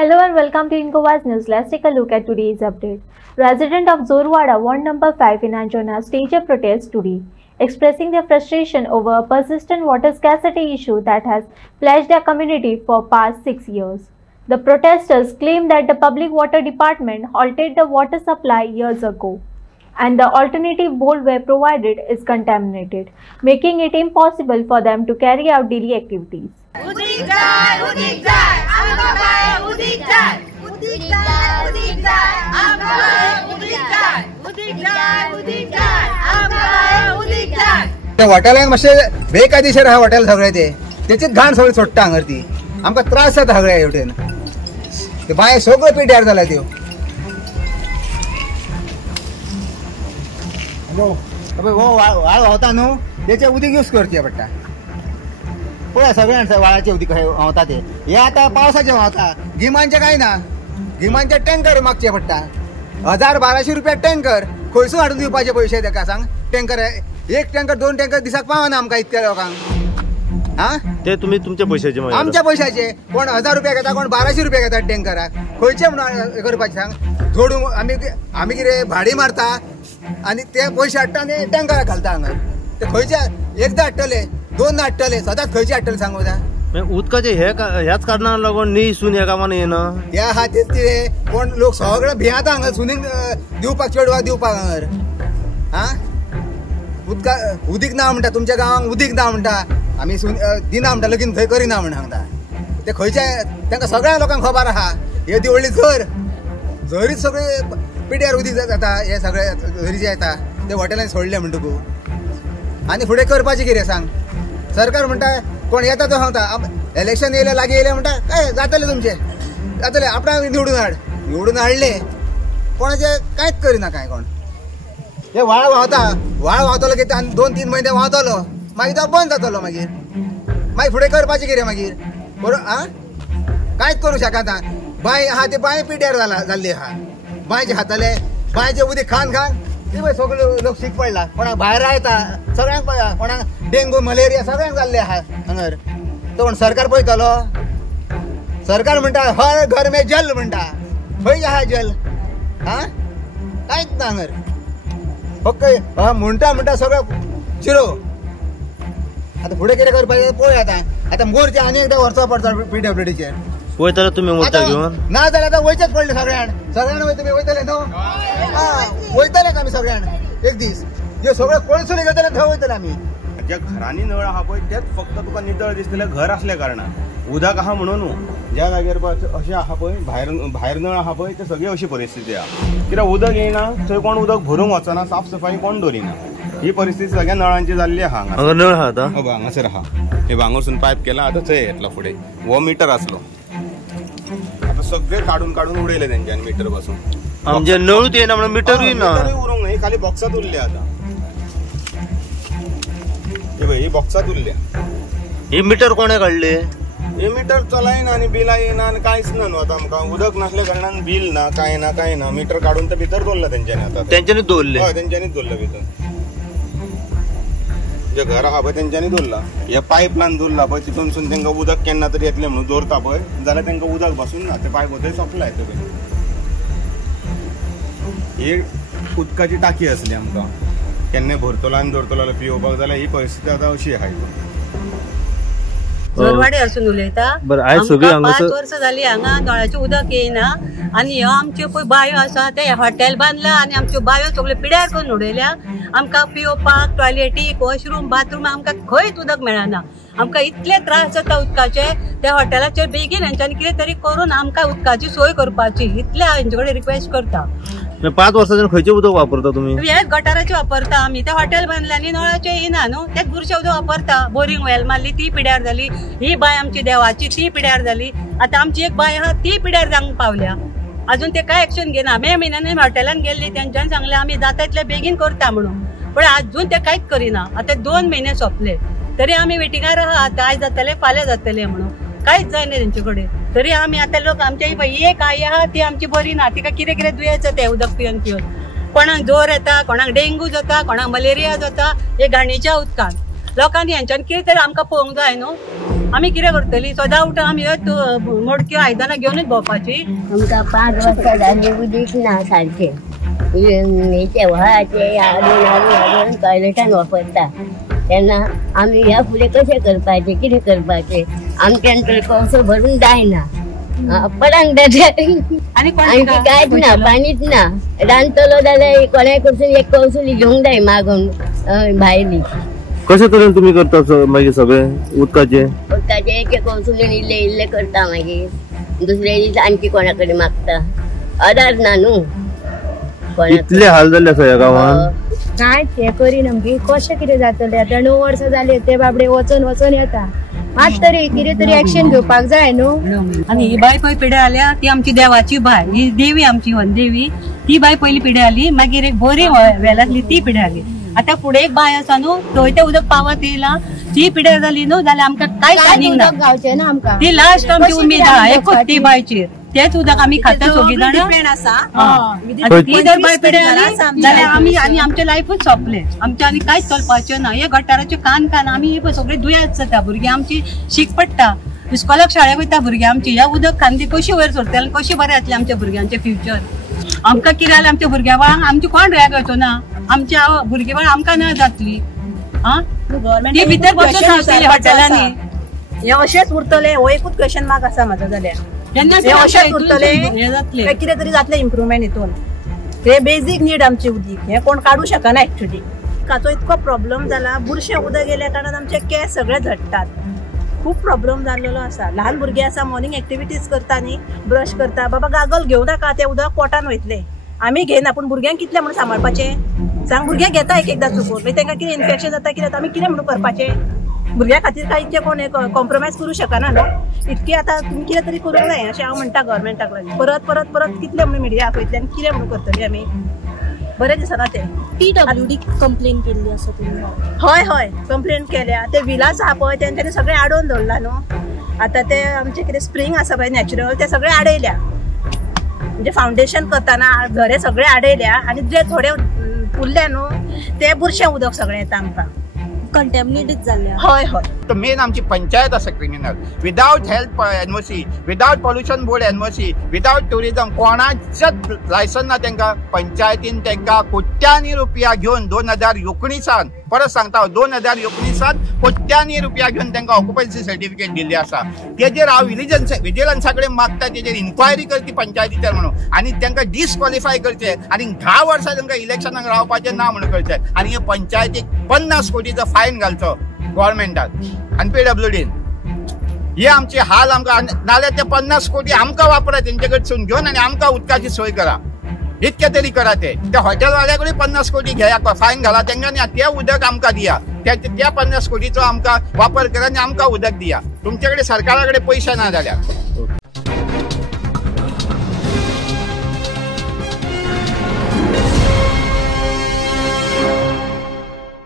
Hello and welcome to Incova's News. Let's take a look at today's update. Residents of Zorwada, ward number 5 in Anjuna, staged a protest today, expressing their frustration over a persistent water scarcity issue that has plagued their community for past 6 years. The protesters claim that the Public Water Department halted the water supply years ago, and the alternative bowl were provided is contaminated, making it impossible for them to carry out daily activities. उदिक जाय आमकां उदिक जाय उदिक जाय आमकां उदिक जाय त्या हॉटेलांत मातशें बेकायदेशीर आहा हॉटेल सगळे तेचीच घाण सगळी सोडटा हांगर ती आमकां त्रास जाता सगळ्या हेवटेन ते बाय सगळ्यो पिड्ड्यार जाला त्यो व्हाळ व्हांवता न्हू तेचें उदीक यूज करचें पडटा पळय सगळ्यांक व्हाळाचें उदीक व्हांवता ते हे आतां पावसाचें व्हांवता गिमांचें कांय ना गिमांचे टँकर मागचे पडटा 1000-1200 रुपया टँकर खंयसून हाडून दिवपाचे पयशे ताका सांग टँकर एक टँकर 2 टँकर दिसाक पावना आमकां इतक्या लोकांक हा ते तुम्ही तुमच्या पैशाचे आमच्या पैशाचे कोण 1000 रुपया घेता कोण 1200 रुपया घेता टँकराक खंयचे म्हणून करपाचे सांग जोडून आमी कितें भाडी मारता आनी ते पयशे हाडटा आनी टँकराक घालता हांगा ते खंयचे एकदां हाडटले 2 हाडटले सदांच खंयचे हाडटले सांग वता उदकाचे ह्याच कारणाक लागून न्ही सून ह्या कामांत येना ह्या हा तेच कितें कोण लोक सगळे भियाता हांगा सुनीक दिवपाक चेडवाक दिवपाक हांगर हा उदीक ना म्हणटा तुमच्या गांवांत उदीक ना म्हणटा आमी दिना म्हणटा लगीन थंय करिना म्हण सांगता ते खंयचे तांकां सगळ्या लोकांक खबर आहा हे ती व्हडली झरीच सगळे पिड्यार उदीक जाता हे सगळे झरीचे येता ते हॉटेलांनी सोडले म्हणटकू आनी फुडें करपाचें कितें सांग सरकार म्हणटा कोण येता तो सांगता इलेक्शन येयले लागीं येयले म्हणटा काय जातले तुमचे जातले आपणाक निवडून हाडले कोणाचे कांयच करिना काय कोण हे व्हाळ व्हांवतलो कितें आनी 2-3 म्हयने व्हांवतलो मागीर तो बंद जातलो मागीर फुडें करपाचें कितें मागीर बरोबर आ कांयच करूं शकना बांय आहा ते बांय पिड्यार जाल्ली आहा बांयचे खाताले बांयचे उदीक खान ती पळय सगळे लोक शीक पडला कोणाक भायर येता सगळ्यांक पळय कोणाक डेंगू मलेरिया सगळ्यांक जाल्ले आहा हांगर तो कोण सरकार पळयतलो सरकार म्हणटा हर घर में जल म्हणटा खंय आहा जल हा कांयच ना हांगर फक्त म्हणटा सगळं चिरो आता फुडें कितें करपाचें पळय आतां मोरचे आनी एकदां व्हरचो पडटा PWDचेर वयतले तुमी मोर्चा घेवन ना जाल्यार आतां वयचेच पडले सगळ्यांक तुमी वयतले न्हू वयतले आमी सगळ्यांक एक दीस जे सगळे पळसून घेतले थंय वयतले आमी ज्या घरांनी नळ आहा पळय तेच फक्त तुका नितळ दिसतले घर असल्या कारणान उदक आहा म्हणून ज्या जाग्यार अशें आहा पळय भायर नळ आहा पळय ते सगळी अशी परिस्थिती आहा कित्याक उदक येयना थंय कोण उदक भरूंक वचना साफ सफाई कोण दवरिना ही परिस्थिती सगळ्या नळांची जाल्ली आहा हांगा नळ आहा आतां हांगासर आहा हे भांगरसून पायप केला आतां थंय येतलो फुडें हो मिटर आसलो आतां सगळे काडून उडयले तेंच्यांनी मिटर पासून आमचे नळूच येना म्हणून मिटरूय ना उरूंक ना खाली बॉक्सात उरले आतां ही बॉक्सात उरल्या ही मिटर कोणे काडले हे मिटर चलायना आनी बिलां येना आनी कांयच ना न्हू आतां आमकां उदक नासल्या कारणान बील ना कांय ना मिटर काडून ते भितर दवरला तेंच्यांनी आतां तेंच्यांनी दवरले हय तेंच्यांनीच दवरला भितर जे घर आहा पळय तेंच्यांनी दवरला हे पायपलायन दवरला पळय तितूनसून तेंकां उदक केन्ना तरी येतलें म्हणून दवरता पळय जाल्यार तेंकां उदक बसून ना ते पायप थंय सोंपलाय सगळें ही उदकाची टाकी आसली आमकां केन्ना भरतलो आनी दवरतलो पिवपाक जाल्यार ही परिस्थिती आतां अशी आहा जोरवाडे असून उलयता 5 वर्सां जाली हांगा नळाचें उदक येयना आनी ह्यो आमच्यो पळय बांयो आसा ते हॉटेल बांदला आनी आमच्यो बांयो सगळ्यो पिड्यार करून उडयल्या आमकां पिवपाक टॉयलेटीक वॉशरूम बाथरूम आमकां खंयच उदक मेळना आमकां इतले त्रास जाता उदकाचे त्या हॉटेलाचेर बेगीन हेंच्यांनी कितें तरी करून आमकां उदकाची सोय करपाची इतले हांव हेंचे कडेन रिक्वेस्ट करता 5 वर्सांच्यान खंयचें उदक वापरता तुमी हेच गटाराचें वापरता आमी ते हॉटेल बांदलें आनी नळाचें येना न्हू तेच बुरशें उदक वापरता बोरींग वेल मारली ती पिड्यार जाली ही बांय आमची देवाची ती पिड्यार जाली आतां आमची एक बांय आहा ती पिड्यार जावंक पावल्या अजून ते काय एक्शन घेना मे म्हयन्यान हॉटेलान गेल्ली तेंच्यांनी सांगलें आमी जाता तितलें बेगीन करता म्हणून पण अजून ते कांयच करिना आतां 2 म्हयने सोंपले तरी आमी वेटिंगार आहात आयज जातले फाल्यां जातले म्हणून कांयच जायना तेंचे कडेन तरी आमी आतां लोक आमच्या ही एक आई आहा ती आमची बरी ना तिका कितें दुयेंस जाता उदक पिवन कोणाक जोर येता कोणाक डेंगू जाता कोणाक मलेरिया जाता हे घाणीच्या उदकान लोकांनी हेंच्यांनी कितें तरी आमकां पळोवंक जाय न्हू आम्ही कितें करतली सदां उठून आमी मोडक्यो आयदनां घेवनूच भोंवपाची. आमकां 5 वर्सां जाली उदीक ना सारकें. हेचे व्हाळाचे हाडून टॉयलेटान वापरता तेन्ना आमी ह्या फुडें कशें करपाचें कितें करपाचें आमच्यान तर कळसो भरून जायना. पडांक जाता आनी कांयच ना पाणीच ना. रांदतलो जाल्यार कोणाय कडसून एक कळसुली घेवंक जाय मागून भायली. कशे तरेन तुमी करता मागीर सगळे उदकाचे एक कळसुलीन इल्ले करता मागीर दुसरे दीस आणखी कोणा कडेन मागता. आदार ना न्हू इतले हाल जाल्ले आसा ह्या गांवांत. कांयच हे करिना आमगे कशें कितें जातलें. आतां 9 वर्सां जाली ते बाबडे वचून येता. मात तरी कितें तरी एक्शन घेवपाक जाय न्हू. आनी ही बाय पळय पिड्यार जाल्या ती आमची देवाची बाय. ही देवी आमची वनदेवी. ती बाय पयली पिड्यार जाली मागीर एक बरी वेलांतली ती पिड्यार जाली. आतां फुडें एक बाय आसा न्हू थंय तें उदक पावत येयला ती पिड्यार जाली न्हू जाल्यार आमकां कांयच आनीक ना. गावचें ना आमकां. ती लास्ट आमची उमेद आहा एकूच ती बायचेर. तेच उदक आमी खाता सगळीं जाणां. ती जर बाय पिड्यार जाली जाल्यार आमी आनी आमचें लायफूच सोंपलें. आमचें आनी कांयच चलपाचें ना. हे गटाराचे कान आमी सगळी दुयेंत जाता. भुरगीं आमची शीक पडटा. इस्कॉलाक शाळेक वयता भुरगीं आमची. ह्या उदक खांदी कशी वयर सरतली कशी बरें जातलें आमच्या भुरग्यांचें फ्युचर. आमकां कितें जालें आमच्या भुरग्यां वांग आमची कोण रेग घेवचो ना. आमच्या भुरगीं वांग आमकां ना जातली. ती भितर बसून रावतली हॉटेलांनी. हे अशेंच उरतले. हो एकूच क्वेश्चन मार्क आसा म्हाजो जाल्यार. हे अशेंच उरतले कितें तरी जातलें इम्प्रुवमेंट हितून. हे बेजीक नीड आमची उदीक हे कोण काडू शकना एक्चुअली. उदकाचो इतको प्रॉब्लेम जाला. बुरशें उदक गेल्या कारणान आमचे केस सगळे झडटात. खूब प्रॉब्लेम जाल्लो आसा. ल्हान भुरगीं आसा मॉर्निंग एक्टिविटीज करता न्ही ब्रश करता बाबा गागल घेवं नाका तें उदक पोटान वयतलें. आमी घेयना पूण भुरग्यांक कितलें म्हणून सांबाळपाचें सांग. भुरग्यांक घेता एकदां चुकून मागीर तांकां कितें इन्फेक्शन जाता कितें आमी कितें म्हणून करपाचें. भुरग्यां खातीर कांय इतकें कोण कॉम्प्रोमायज करूं शकना न्हू. इतकें आतां तुमी कितें तरी करूंक जाय अशें हांव म्हणटा गव्हर्मेंटाक लागून. परत कितलें म्हणून मिडिया आपयतले आनी कितें म्हणून करतली आमी. बरें दिसना तें. PWD कंप्लेन केल्ली आसा तुमी. हय कंप्लेन केल्या. ते विलास आहा पळय तेंच्यांनी सगळें आडोवन दवरला न्हू. आतां ते आमचे कितें स्प्रिंग आसा पळय नॅचरल ते सगळे आडयल्या. म्हणजे फावंडेशन करतना घरे सगळे आडयल्या आनी जे थोडे उरले न्हू ते बुरशें उदक सगळें येता आमकां. कंटॅमिनेटेड जाल्ले. हय मेन आमची पंचायत आसा criminal. Without health NOC without pollution board NOC without tourism कोणाचेच लायसन ना तांकां. पंचायतीन तांकां कोट्यांनी रुपया घेवन 2019 परत सांगता 2019 कोट्यांनी रुपया घेवन तांकां ऑक्युपन्सी सर्टिफिकेट दिल्ली आसा. तेजेर हांव विजिलन्सा कडेन मागता तेजेर इन्क्वायरी करची पंचायतीचेर म्हणून आनी तांकां डिस्क्वॉलिफाय करचे आनी 10 वर्सां तांकां इलेक्शनाक रावपाचें ना म्हणून करचें. आनी हे पंचायतीक 50 कोटीचो फायन घालचो गव्हर्मेंटाक आनी PWDन. हे आमचे हाल आमकां नाल्यार ते 50 कोटी आमकां वापरा तेंचे कडसून घेवन आनी आमकां उदकाची सोय करा. इतके तरी करा. ते हॉटेलवाल्याकडे 50 कोटी घेया फायन घाला तेंकां ते उदक आमकां दिया. त्या 50 कोटीचो आमकां वापर करा आनी आमकां उदक दिया. तुमचे कडेन सरकारा कडेन पयशे ना जाल्यार